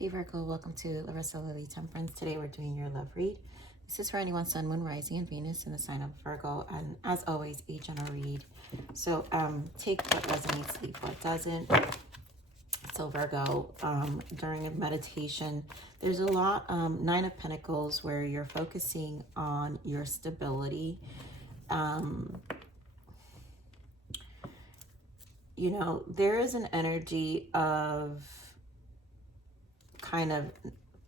Hey Virgo, welcome to Larissa Lily Temperance. Today we're doing your love read. This is for anyone Sun, Moon, Rising, and Venus in the sign of Virgo. And as always, a general read. So take what resonates, leave what doesn't. So Virgo, during a meditation, there's a lot, Nine of Pentacles, where you're focusing on your stability. You know, there is an energy of kind of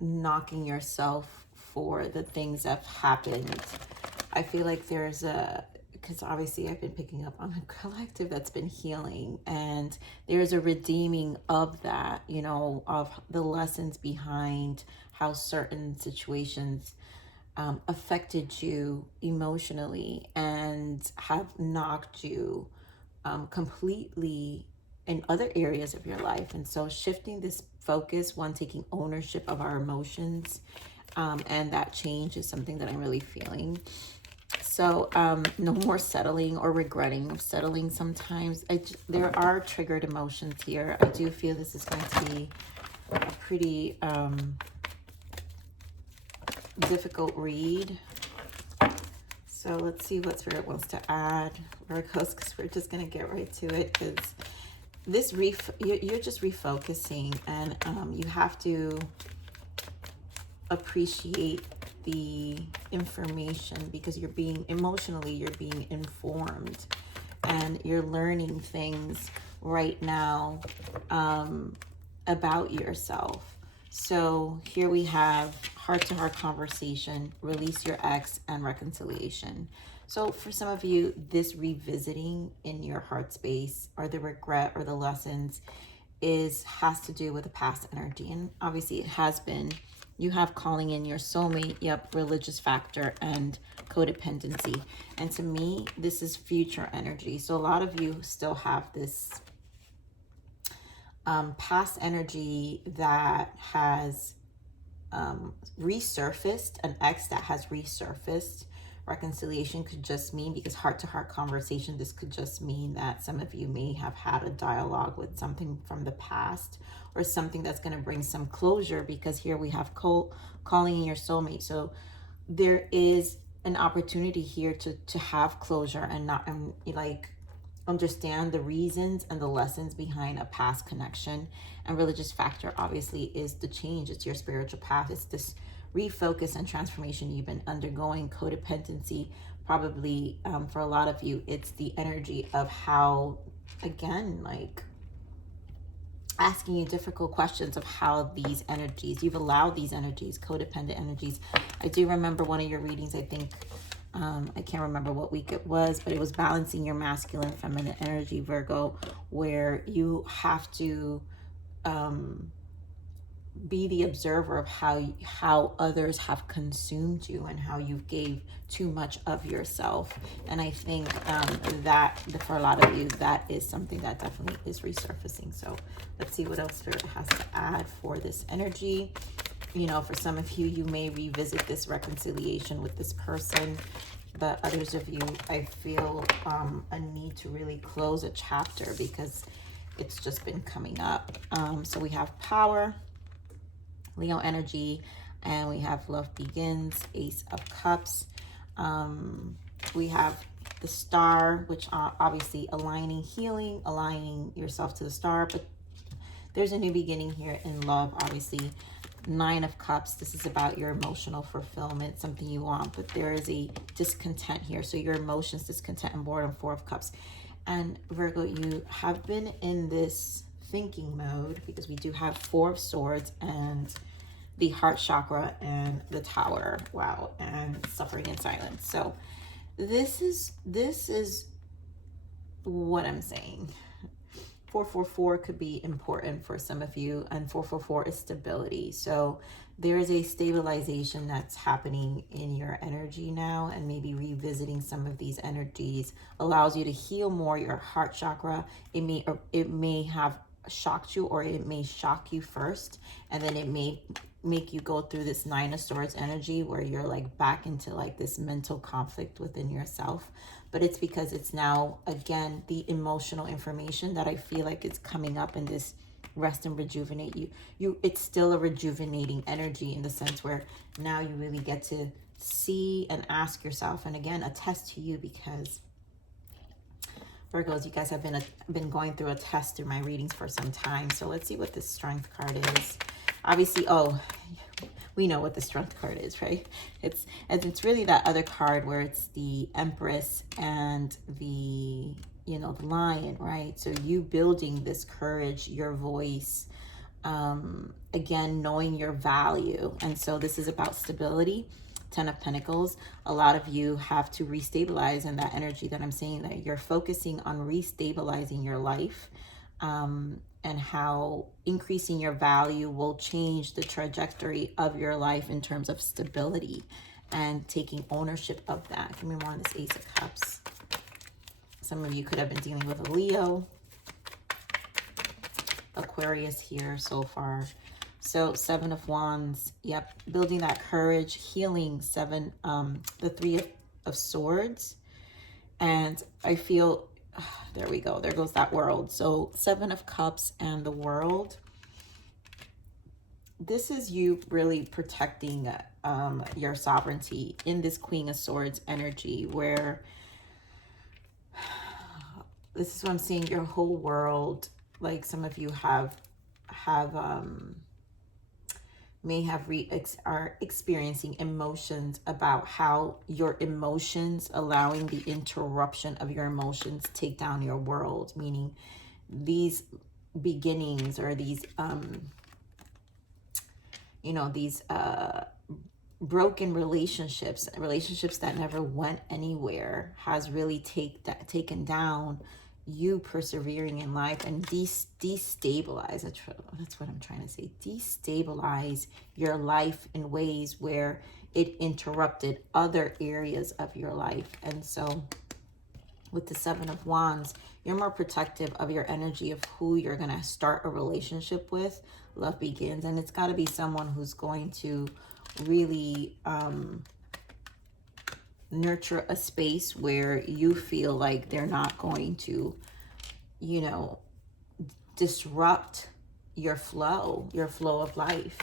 knocking yourself for the things that have happened. I feel like there's because obviously I've been picking up on a collective that's been healing, and there's a redeeming of that, you know, of the lessons behind how certain situations affected you emotionally and have knocked you completely in other areas of your life. And so shifting this focus, one, taking ownership of our emotions, and that change is something that I'm really feeling. So no more settling or regretting of settling sometimes. There are triggered emotions here. I do feel this is going to be a pretty difficult read. So let's see what Spirit wants to add, Virgos, because we're just going to get right to it, because this you're just refocusing, and you have to appreciate the information, because you're being emotionally, you're being informed, and you're learning things right now about yourself. So here we have heart-to-heart conversation, release your ex, and reconciliation. So for some of you, this revisiting in your heart space, or the regret or the lessons, has to do with the past energy. And obviously it has been. You have calling in your soulmate, yep, religious factor, and codependency. And to me, this is future energy. So a lot of you still have this past energy that has resurfaced, an ex that has resurfaced. Reconciliation could just mean, because heart-to-heart conversation, this could just mean that some of you may have had a dialogue with something from the past, or something that's going to bring some closure, because here we have calling in your soulmate. So there is an opportunity here to have closure, and not like understand the reasons and the lessons behind a past connection. And religious factor obviously is the change. It's your spiritual path. It's this refocus and transformation you've been undergoing. Codependency, probably for a lot of you, it's the energy of how, again, like asking you difficult questions of how these energies, you've allowed these energies, codependent energies. I do remember one of your readings, I think, I can't remember what week it was, but it was balancing your masculine, feminine energy, Virgo, where you have to be the observer of how others have consumed you, and how you gave too much of yourself. And I think that for a lot of you, that is something that definitely is resurfacing. So let's see what else Spirit has to add for this energy. You know, for some of you, you may revisit this reconciliation with this person, but others of you, I feel a need to really close a chapter, because it's just been coming up. So we have power, Leo energy, and we have love begins, Ace of Cups. We have the Star, which are obviously aligning, healing, aligning yourself to the star, but there's a new beginning here in love, obviously. Nine of Cups, this is about your emotional fulfillment, something you want, but there is a discontent here. So your emotions, discontent, and boredom. Four of Cups. And Virgo, you have been in this thinking mode, because we do have Four of Swords and the heart chakra and the Tower. Wow. And suffering in silence. So this is what I'm saying. 444 could be important for some of you, and 444 is stability. So there is a stabilization that's happening in your energy now, and maybe revisiting some of these energies allows you to heal more your heart chakra. It may have shocked you, or it may shock you first, and then it may make you go through this Nine of Swords energy, where you're like back into like this mental conflict within yourself. But it's because it's now, again, the emotional information that I feel like is coming up in this rest and rejuvenate. It's still a rejuvenating energy in the sense where now you really get to see and ask yourself, and again, attest to you, because Virgos, you guys have been going through a test through my readings for some time. So let's see what this Strength card is. Obviously, oh, we know what the Strength card is, right? It's really that other card where it's the Empress and the, you know, the Lion, right? So you building this courage, your voice, again, knowing your value. And so this is about stability. 10 of Pentacles. A lot of you have to restabilize, and that energy that I'm saying, that you're focusing on restabilizing your life, and how increasing your value will change the trajectory of your life in terms of stability and taking ownership of that. Give me more on this Ace of Cups. Some of you could have been dealing with a Leo, Aquarius here so far. So 7 of Wands, yep, building that courage, healing, the 3 of Swords. And I feel, there we go, there goes that World. So 7 of Cups and the World. This is you really protecting your sovereignty in this Queen of Swords energy, where this is what I'm seeing, your whole world, like some of you are experiencing emotions about how your emotions, allowing the interruption of your emotions take down your world, meaning these beginnings or these you know, these broken relationships that never went anywhere, has really taken down you persevering in life and destabilize. That's what I'm trying to say. Destabilize your life in ways where it interrupted other areas of your life. And so with the 7 of Wands, you're more protective of your energy, of who you're going to start a relationship with. Love begins, and it's got to be someone who's going to really nurture a space where you feel like they're not going to, you know, disrupt your flow of life,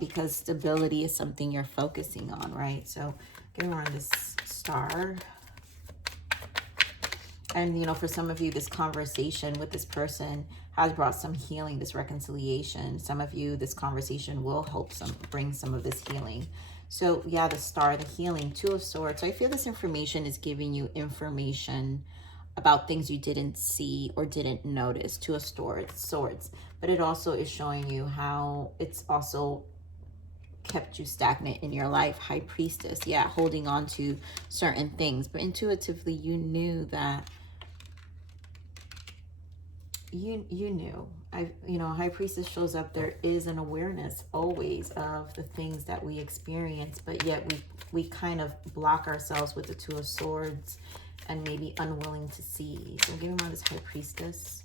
because stability is something you're focusing on, right? So give me on this Star. And, you know, for some of you, this conversation with this person has brought some healing, this reconciliation. Some of you, this conversation will help bring some of this healing. So yeah, the Star, the healing, 2 of Swords. So I feel this information is giving you information about things you didn't see or didn't notice. 2 of Swords. But it also is showing you how it's also kept you stagnant in your life. High Priestess. Yeah, holding on to certain things. But intuitively, you knew that you knew. You know, High Priestess shows up. There is an awareness always of the things that we experience, but yet we kind of block ourselves with the 2 of Swords and maybe unwilling to see. So give me on this High Priestess.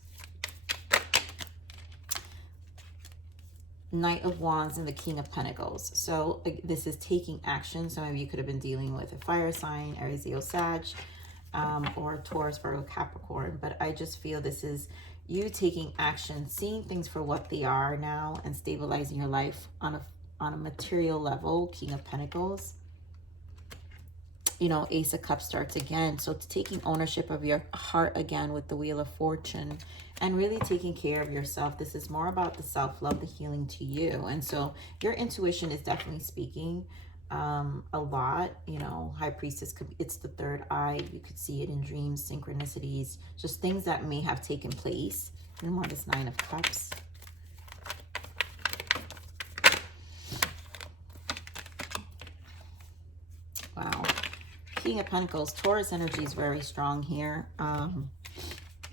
Knight of Wands and the King of Pentacles. So this is taking action. Some of you could have been dealing with a fire sign, Aries, Leo, Sag, or Taurus, Virgo, Capricorn. But I just feel this is you taking action, seeing things for what they are now, and stabilizing your life on a material level. King of Pentacles. You know, Ace of Cups starts again. So taking ownership of your heart again with the Wheel of Fortune, and really taking care of yourself. This is more about the self-love, the healing to you. And so your intuition is definitely speaking a lot. You know, High Priestess, it's the third eye. You could see it in dreams, synchronicities, just things that may have taken place. And more this 9 of Cups. Wow. King of Pentacles. Taurus energy is very strong here.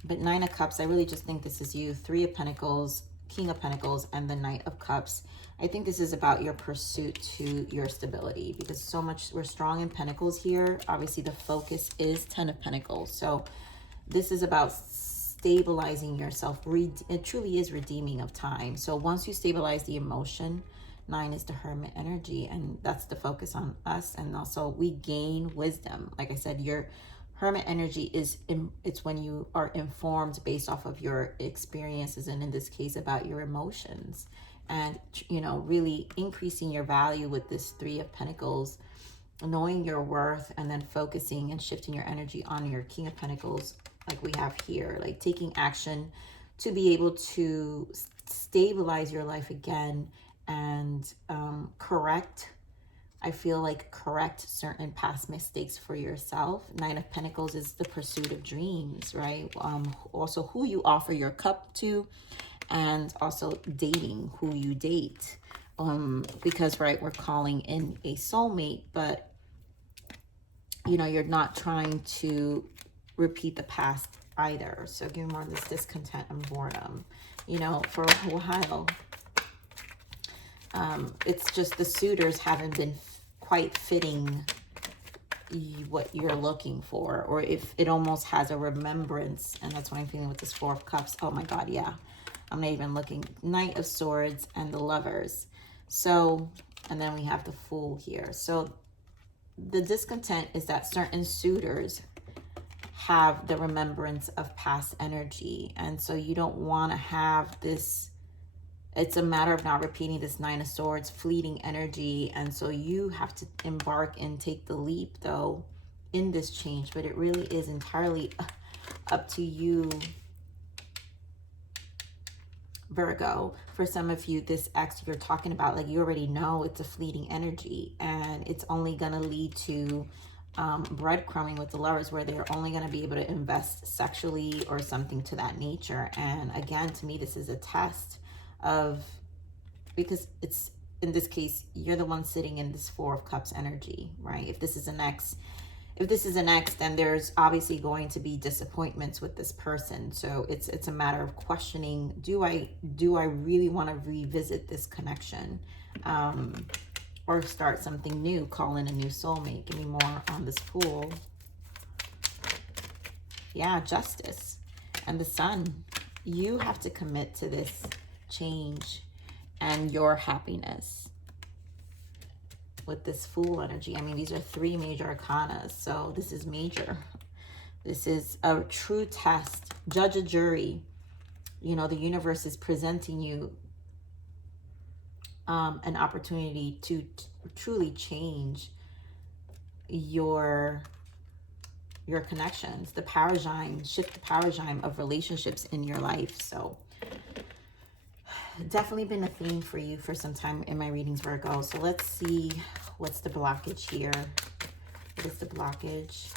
But 9 of Cups, I really just think this is you. 3 of Pentacles, King of Pentacles, and the Knight of Cups. I think this is about your pursuit to your stability, because so much, we're strong in Pentacles here. Obviously, the focus is 10 of Pentacles. So this is about stabilizing yourself. It truly is redeeming of time. So once you stabilize the emotion, 9 is the Hermit energy, and that's the focus on us. And also we gain wisdom. Like I said, Hermit energy it's when you are informed based off of your experiences, and in this case about your emotions, and really increasing your value with this Three of Pentacles, knowing your worth, and then focusing and shifting your energy on your King of Pentacles, like we have here, like taking action to be able to stabilize your life again, and I feel like correct certain past mistakes for yourself. Nine of Pentacles is the pursuit of dreams, right? Also who you offer your cup to, and also dating, who you date. Because, right, we're calling in a soulmate, but, you're not trying to repeat the past either. So give me more of this discontent and boredom. For a while, it's just the suitors haven't been quite fitting what you're looking for, or if it almost has a remembrance, and that's what I'm feeling with this Four of Cups. Oh my God, yeah. I'm not even looking. Knight of Swords and the Lovers. So, and then we have the Fool here. So the discontent is that certain suitors have the remembrance of past energy, and so you don't want to have this. It's a matter of not repeating this Nine of Swords, fleeting energy. And so you have to embark and take the leap, though, in this change. But it really is entirely up to you, Virgo. For some of you, this ex you're talking about, like, you already know it's a fleeting energy. And it's only going to lead to breadcrumbing with the Lovers, where they're only going to be able to invest sexually or something to that nature. And again, to me, this is a test of, because it's, in this case, you're the one sitting in this Four of Cups energy, right? If this is an ex, then there's obviously going to be disappointments with this person. So it's a matter of questioning, do I really want to revisit this connection, or start something new, call in a new soulmate? Give me more on this Fool. Yeah, Justice and the Sun. You have to commit to this change and your happiness with this Fool energy. I mean, these are three major arcana, so this is major. This is a true test. Judge, a jury. The universe is presenting you an opportunity to truly change your connections, the paradigm, shift the paradigm of relationships in your life. So definitely been a theme for you for some time in my readings, Virgo. So let's see, what's the blockage here? What is the blockage?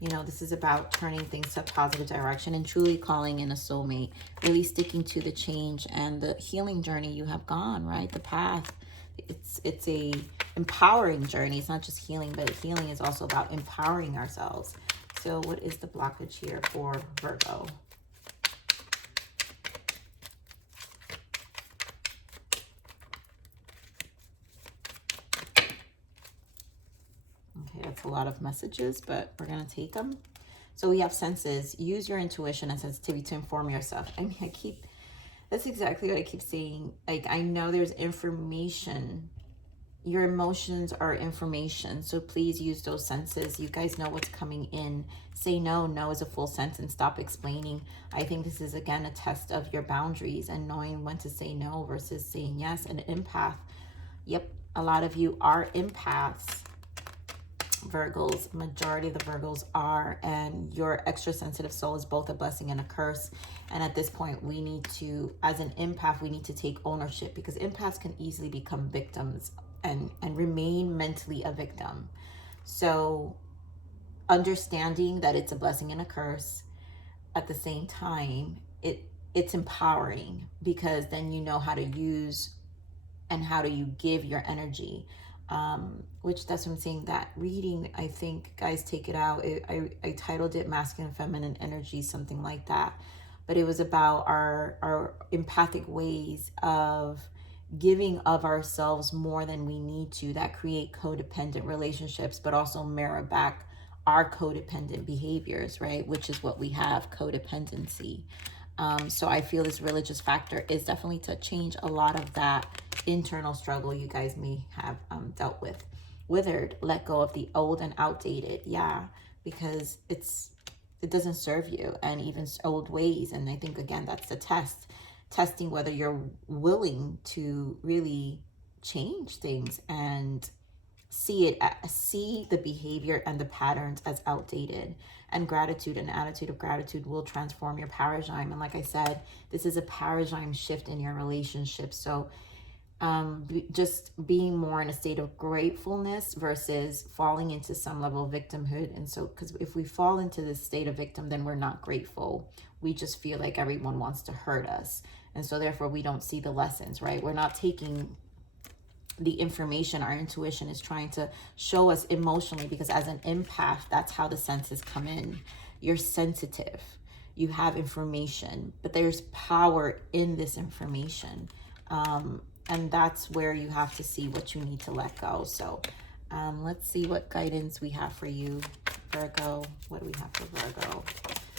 This is about turning things to a positive direction and truly calling in a soulmate, really sticking to the change and the healing journey you have gone, right? The path. It's a empowering journey. It's not just healing, but healing is also about empowering ourselves. So what is the blockage here for Virgo? Okay, that's a lot of messages, but we're going to take them. So we have senses. Use your intuition and sensitivity to inform yourself. I mean, that's exactly what I keep saying. Like, I know there's information. Your emotions are information. So please use those senses. You guys know what's coming in. Say no. No is a full sentence. Stop explaining. I think this is, again, a test of your boundaries and knowing when to say no versus saying yes. An empath. Yep, a lot of you are empaths. Virgos, majority of the Virgos are, and your extra sensitive soul is both a blessing and a curse. And at this point, we need to, as an empath, we need to take ownership, because empaths can easily become victims and remain mentally a victim. So understanding that it's a blessing and a curse, at the same time, it's empowering, because then you know how to use and how do you give your energy. Which, that's what I'm saying, that reading, I think, guys, take it out. I titled it Masculine, Feminine Energy, something like that. But it was about our empathic ways of giving of ourselves more than we need to, that create codependent relationships, but also mirror back our codependent behaviors, right? Which is what we have, codependency. So I feel this religious factor is definitely to change a lot of that internal struggle you guys may have dealt with. Withered, let go of the old and outdated. Yeah, because it doesn't serve you, and even old ways. And I think, again, that's the testing whether you're willing to really change things and see the behavior and the patterns as outdated. And gratitude, an attitude of gratitude, will transform your paradigm. And like I said, this is a paradigm shift in your relationship. So just being more in a state of gratefulness versus falling into some level of victimhood. And so, because if we fall into this state of victim, then we're not grateful. We just feel like everyone wants to hurt us. And so therefore we don't see the lessons, right? We're not taking the information our intuition is trying to show us emotionally, because as an empath, that's how the senses come in. You're sensitive, you have information, but there's power in this information. And that's where you have to see what you need to let go. So let's see what guidance we have for you, Virgo. What do we have for Virgo?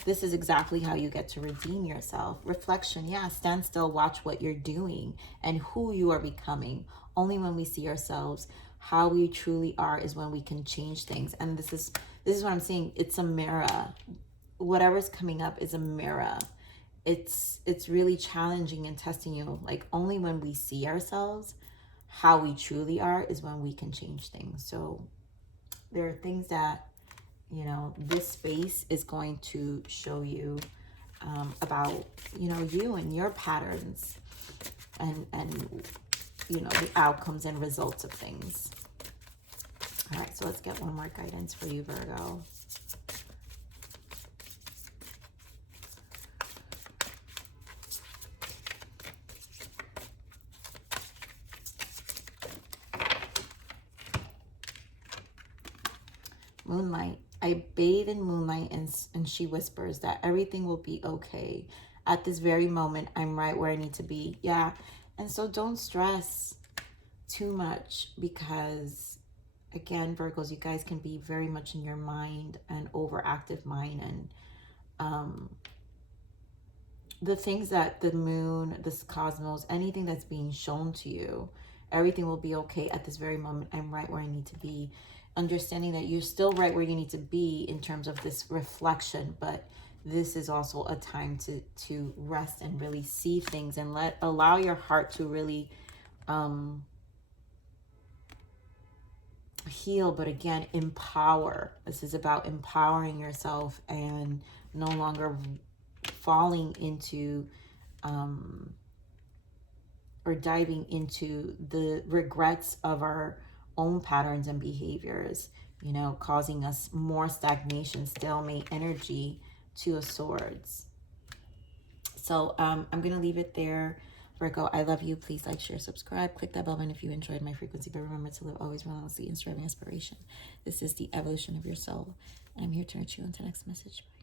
This is exactly how you get to redeem yourself. Reflection, yeah, stand still, watch what you're doing and who you are becoming. Only when we see ourselves how we truly are is when we can change things. And this is what I'm saying. It's a mirror. Whatever's coming up is a mirror. It's really challenging and testing you. Like, only when we see ourselves how we truly are is when we can change things. So there are things that, you know, this space is going to show you about, you know, you and your patterns and you know, the outcomes and results of things. All right, so let's get one more guidance for you, Virgo. Moonlight. I bathe in moonlight, and she whispers that everything will be okay. At this very moment, I'm right where I need to be. Yeah. And so don't stress too much, because again, Virgos, you guys can be very much in your mind, an overactive mind, and the things that the moon, this cosmos, anything that's being shown to you, everything will be okay. At this very moment, I'm right where I need to be. Understanding that you're still right where you need to be in terms of this reflection, but this is also a time to rest and really see things, and allow your heart to really heal, but again, empower. This is about empowering yourself and no longer falling into or diving into the regrets of our own patterns and behaviors, you know, causing us more stagnation, stalemate energy, Two of Swords. So I'm going to leave it there, Virgo. I love you. Please like, share, subscribe. Click that bell button if you enjoyed my frequency. But remember to live always relentlessly in striving aspiration. This is the evolution of your soul. And I'm here to reach you. Until next message. Bye.